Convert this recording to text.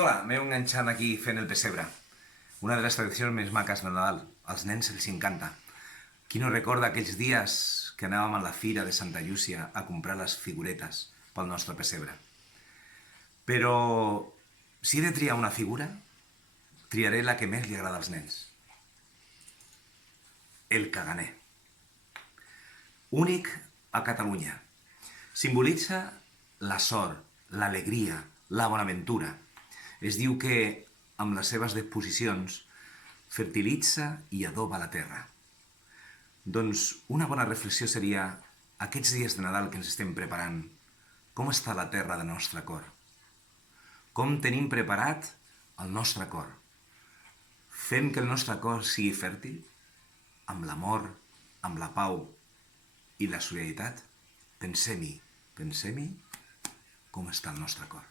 hola, m'he enganxat aquí fent el pessebre. Una de les tradicions més maques del Nadal. Als nens els encanta. Qui no recorda aquells dies que anàvem a la fira de Santa Llúcia a comprar les figuretes pel nostre pessebre? Però si he de triar una figura, triaré la que més li agrada als nens. El caganer. Únic a Catalunya. Simbolitza la sort, l'alegria, la bonaventura. Es diu que, amb les seves disposicions, fertilitza i adoba la terra. Doncs una bona reflexió seria aquests dies de Nadal que ens estem preparant, com està la terra del nostre cor? Com tenim preparat el nostre cor? Fem que el nostre cor sigui fèrtil? Amb l'amor, amb la pau i la solidaritat? Pensem-hi com està el nostre cor.